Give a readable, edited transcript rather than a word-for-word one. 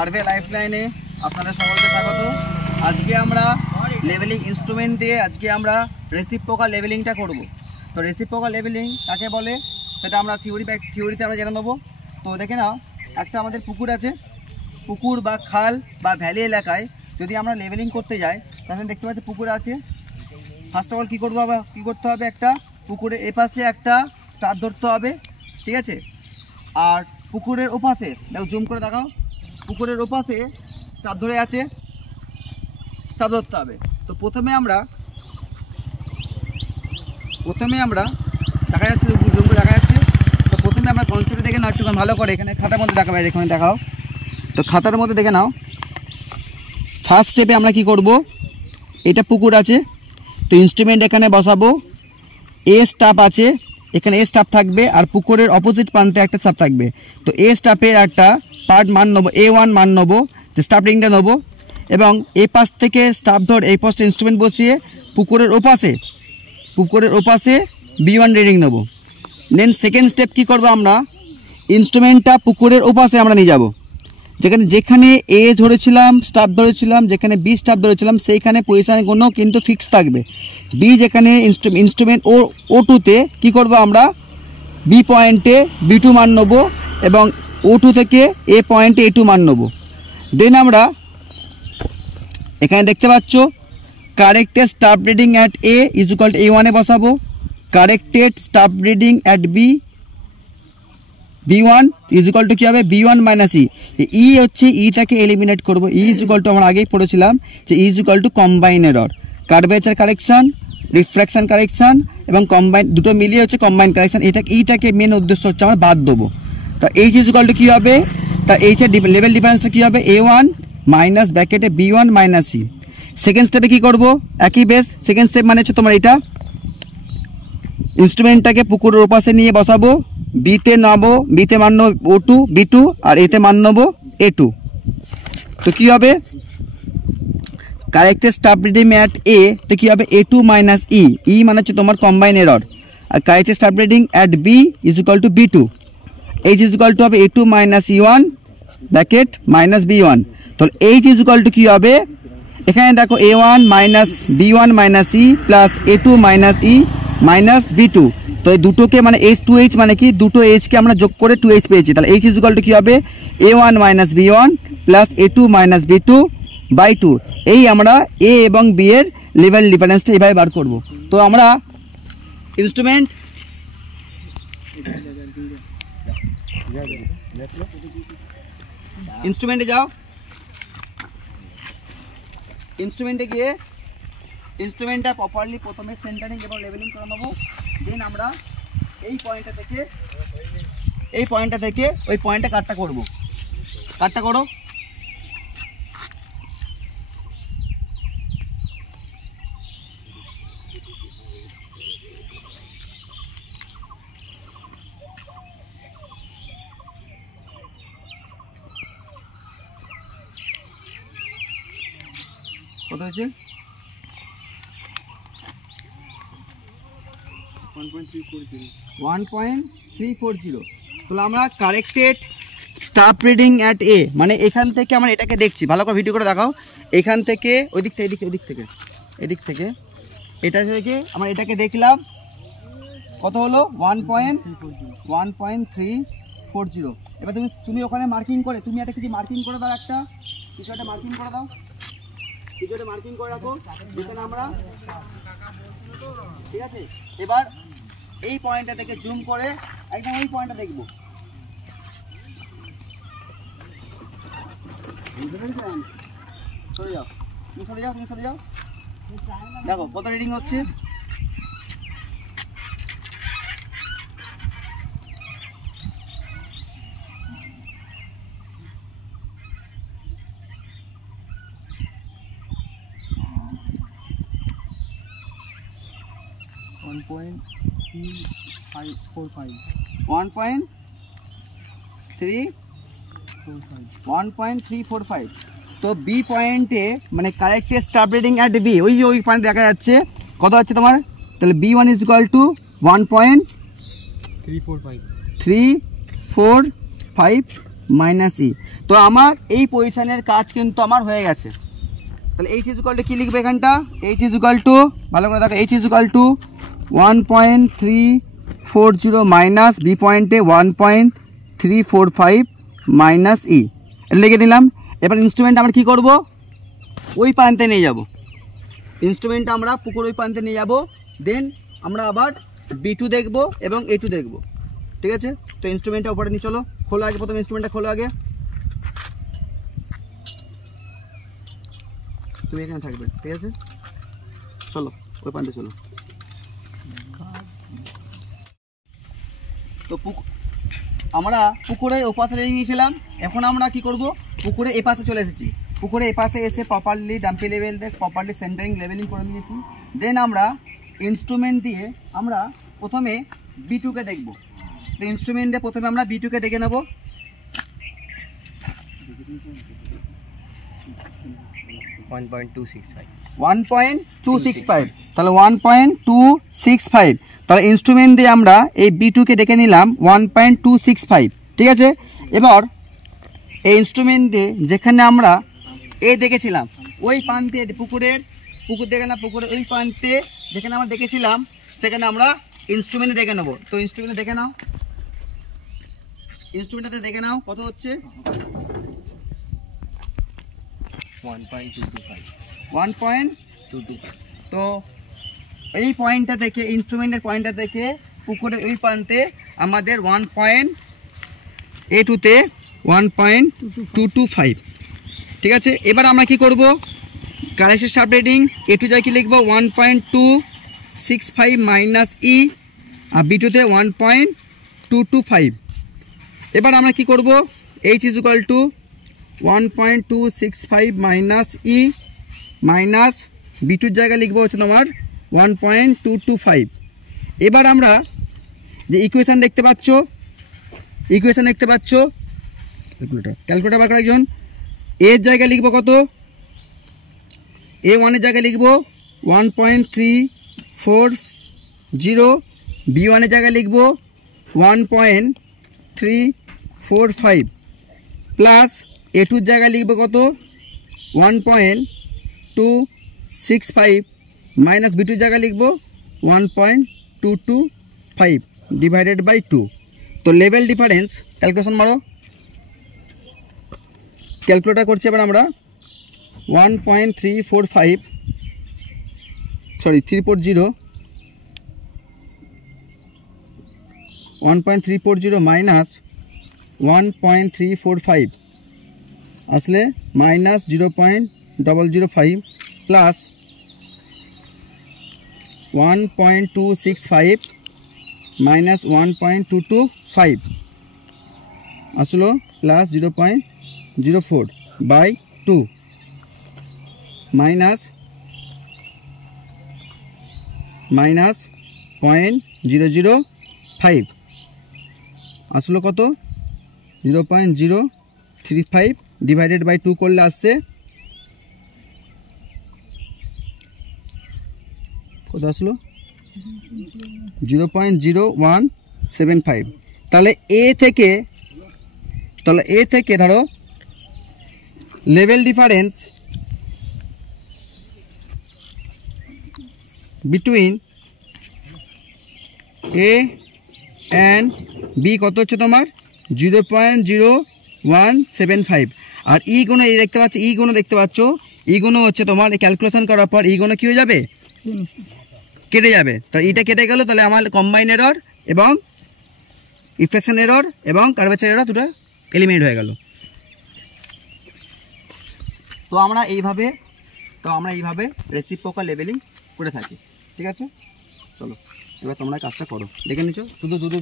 Survey লাইফলাইনে আপনাদের সকলকে স্বাগত। আজকে আমরা লেভেলিং ইনস্ট্রুমেন্ট দিয়ে আজকে আমরা রেসিপ্রোকাল লেভেলিংটা করব। তো রেসিপ্রোকাল লেভেলিং কাকে বলে সেটা আমরা থিওরিতে আমরা জেনে নেবো। তো দেখে নাও, একটা আমাদের পুকুর আছে, পুকুর বা খাল বা ভ্যালি এলাকায় যদি আমরা লেভেলিং করতে যাই তাহলে দেখতে পাচ্ছি পুকুর আছে। ফার্স্ট অফ অল কী করতে হবে, একটা পুকুরের এপাশে একটা স্টার ধরতে হবে, ঠিক আছে। আর পুকুরের ওপাশে দেখো, জুম করে দেখাও, পুকুরের ওপাশে স্টার ধরে আছে, স্টার ধরতে হবে। তো প্রথমে আমরা দেখা যাচ্ছে, জুম করে দেখা যাচ্ছে। তো প্রথমে আমরা কনসেপ্ট দেখে নাও একটুখানি ভালো করে, এখানে খাতার মধ্যে দেখাবে, এখানে দেখাও। তো খাতার মধ্যে দেখে নাও, ফার্স্ট স্টেপে আমরা কি করব, এটা পুকুর আছে, তো ইনস্ট্রুমেন্ট এখানে বসাবো, এ স্টাফ আছে, এখানে এ স্টাফ থাকবে, আর পুকুরের অপোজিট প্রান্তে একটা স্টাফ থাকবে। তো এ স্টাফের একটা পার্ট মান নেবো, A1 মান নেবো, যে স্টাফ রিংটা নেবো, এবং এই পাশ থেকে স্টাফ ধর এই পাশে ইনস্ট্রুমেন্ট বসিয়ে পুকুরের ওপাশে B1 রিডিং নেবো। দেন সেকেন্ড স্টেপ কী করবো, আমরা ইনস্ট্রুমেন্টটা পুকুরের ওপাশে আমরা নিয়ে যাব, যেখানে এ ধরেছিলাম, স্টাফ ধরেছিলাম, যেখানে বি স্টাফ ধরেছিলাম, সেইখানে পজিশানগুলো কিন্তু ফিক্স থাকবে। বি যেখানে ইনস্ট্রুমেন্ট O2-তে কী করবো, আমরা বি পয়েন্টে B2 মান নেবো এবং O2 থেকে এ পয়েন্টে A2 মান নেবো। দেন আমরা এখানে দেখতে পাচ্ছ corrected staff reading at A is equal to A1-এ বসাবো, corrected staff reading at B1 is equal to কী হবে, B1 মাইনাস ই হচ্ছে, ইটাকে এলিমিনেট করবো। ই ইজ ইকুয়াল টু আমরা আগেই পড়েছিলাম যে e is equal to combine error, curvature correction, refraction correction এবং কম্বাইন, দুটো মিলিয়ে হচ্ছে কম্বাইন কারেকশান। ইটাকে মেন উদ্দেশ্য হচ্ছে আমরা বাদ দেবো। তা এইচ ইজ ইকুয়াল টু কী হবে, তা এইচের লেভেল ডিফারেন্সটা কী হবে, A1 মাইনাস ব্র্যাকেটে B1 মাইনাস ই। সেকেন্ড স্টেপে কী করবো, একই বেস। সেকেন্ড স্টেপ মানে হচ্ছে তোমার এটা, ইনস্ট্রুমেন্টটাকে পুকুরের ওপাশে নিয়ে বসাবো, বিতে নেবো, বিতে মান নেবো O2 B2 আর এতে মান নেবো A2। তো কী হবে, corrected staff reading at A তো কী হবে, A2 মাইনাস ই মানে হচ্ছে তোমার কম্বাইন এরর, আর corrected staff reading at B is equal to B2, H is equal to হবে A2 minus E1 bracket minus B1। তাহলে এইচ ইজ ইকুয়াল টু কী হবে, এখানে দেখো A1 minus B1 minus E plus A2 minus E minus B2। তো এই দুটোকে মানে H2H মানে কি, দুটো এইচকে আমরা যোগ করে 2H পেয়েছি। তাহলে এইচ ইজ ইকুয়াল টু কী হবে, A1 minus B1 plus A2 minus B2 by 2। এই আমরা এ এবং বি এর লেভেল ডিফারেন্সটা এভাবে বার করব। তো আমরা ইনস্ট্রুমেন্টে যাও, ইনস্ট্রুমেন্টে গিয়ে ইনস্ট্রুমেন্টটা প্রপারলি প্রথমে সেন্টারিং এবং লেভেলিং করে নেবো। দেন আমরা এই পয়েন্টটা থেকে ওই পয়েন্টটা কাটটা করবো। কাটটা করো, কত হয়েছে, 1.340। তাহলে আমরা কারেক্টেড স্টাফ রিডিং অ্যাট এ মানে এখান থেকে আমরা এটাকে দেখছি, ভালো করে ভিডিও করে দেখাও, এখান থেকে এদিক থেকে এটা থেকে আমরা এটাকে দেখলাম, কত হলো 1.340। এবার তুমি ওখানে মার্কিং করে, তুমি একটা কিছু মার্কিং করে দাও, কিছু একটা মার্কিং করে দাও, কিছুটা মার্কিং করে রাখো যেখানে আমরা, ঠিক আছে। এবার এই পয়েন্টটা থেকে জুম করে একদম ওই পয়েন্টটা দেখবো, সরে যাও, দেখো কত রিডিং হচ্ছে, 1.345। তো বি পয়েন্টে মানে corrected staff reading at B, ওই পয়েন্ট দেখা যাচ্ছে কত হচ্ছে তোমার, তাহলে B1 is equal to 1.345 minus e. তো আমার এই পজিশনের কাজ কিন্তু আমার হয়ে গেছে। তাহলে এইচ ইজ ইকুয়াল টু কী লিখবে এখানটা? এইচ ইজ ইকুয়াল টু, ভালো করে দেখো, H is equal to 1.340 minus B পয়েন্টে 1.345 মাইনাস ই, এটা লিখে দিলাম। এবার ইনস্ট্রুমেন্ট আমরা কী করবো? ওই প্রান্তে নিয়ে যাব। ইনস্ট্রুমেন্টটা আমরা পুকুর ওই প্রান্তে নিয়ে যাব, দেন আমরা আবার B2 দেখব এবং A2 দেখব, ঠিক আছে? তো ইনস্ট্রুমেন্টটা উপরে নিয়ে চলো, খোলো আগে, প্রথমে ইনস্ট্রুমেন্টটা খোলো আগে, তুমি এখানে থাকবে, ঠিক আছে? চলো ওই প্রান্তে চলো। তো আমরা পুকুরের ওপাশে নিয়েছিলাম, এখন আমরা কি করব? পুকুরে এপাশে চলে এসেছি। পুকুরে এপাশে এসে প্রপারলি ডাম্পি লেভেল দিয়ে প্রপারলি সেন্টারিং লেভেলিং করে নিয়েছি। দেন আমরা ইনস্ট্রুমেন্ট দিয়ে আমরা প্রথমে B2কে দেখব। তো ইনস্ট্রুমেন্ট দিয়ে প্রথমে আমরা B2কে দেখে নেব। 1.265, তাহলে 1.265, তাহলে ইনস্ট্রুমেন্ট দিয়ে আমরা এই B2কে দেখে নিলাম 1.265, ঠিক আছে? এবার এই ইনস্ট্রুমেন্ট দিয়ে যেখানে আমরা এ দেখেছিলাম ওই প্রান্তে পুকুর দেখে না, পুকুরের ওই প্রান্তে যেখানে আমরা দেখেছিলাম সেখানে আমরা ইনস্ট্রুমেন্টে দেখে নেব। তো ইনস্ট্রুমেন্টে দেখে নাও, ইনস্ট্রুমেন্টটাতে দেখে নাও কত হচ্ছে? 1.22। তো এই পয়েন্টটা থেকে, ইনস্ট্রুমেন্টের পয়েন্টটা থেকে পুকুরের ওই প্রান্তে আমাদের A2তে 1.225, ঠিক আছে? এবার আমরা কি করব? কারেকশন শাফট রিডিং A2 যায় কি লিখবো? 1.265 মাইনাস ই, আর B2তে 1.225। এবার আমরা কি করব? H is equal two 1.265 minus E minus B2 জায়গায় লিখবো হচ্ছে তোমার 1.225। এবার আমরা যে ইকুয়েশান দেখতে পাচ্ছ, ক্যালকুলেটর বার করে একজন, এর জায়গায় লিখবো কত? A1 এর জায়গায় লিখবো 1.340, B1 এর জায়গায় লিখবো 1.345 প্লাস A2 জায়গায় লিখবো কত? 1.265 মাইনাস B2 জায়গায় লিখবো 1.225 ডিভাইডেড বাই 2। তো লেভেল ডিফারেন্স ক্যালকুলেশন মারো, ক্যালকুলেটর করছি এবার আমরা 1.340 মাইনাস 1.345 আসলে মাইনাস 0.005 প্লাস 1.265 মাইনাস 1.225 আসলো প্লাস 0.04 বাই 2 মাইনাস 0.005 আসলো কত? 0.035 ডিভাইডেড বাই 2 করলে আসছে কত আসলো? 0.0175। তাহলে এ থেকে ধরো level difference between A and B কত হচ্ছে তোমার? 0.0175। আর ই গুণ এই দেখতে পাচ্ছ, ই গুণ হচ্ছে তোমার ক্যালকুলেশন করার পর ই গুণ কি হয়ে যাবে? কেটে যাবে। তো এটা কেটে গেল, তাহলে আমার কম্বাইন এরর এবং ইফ্লেকশন এরর এবং কার্ভেচার এরর দুটো এলিমিনেট হয়ে গেল। তো আমরা এইভাবে রেসিপ্রোকাল লেভেলিং করে থাকি, ঠিক আছে? চলো এবার তোমরা কাজটা করো, দেখে নিচ্ছ শুধু দুটো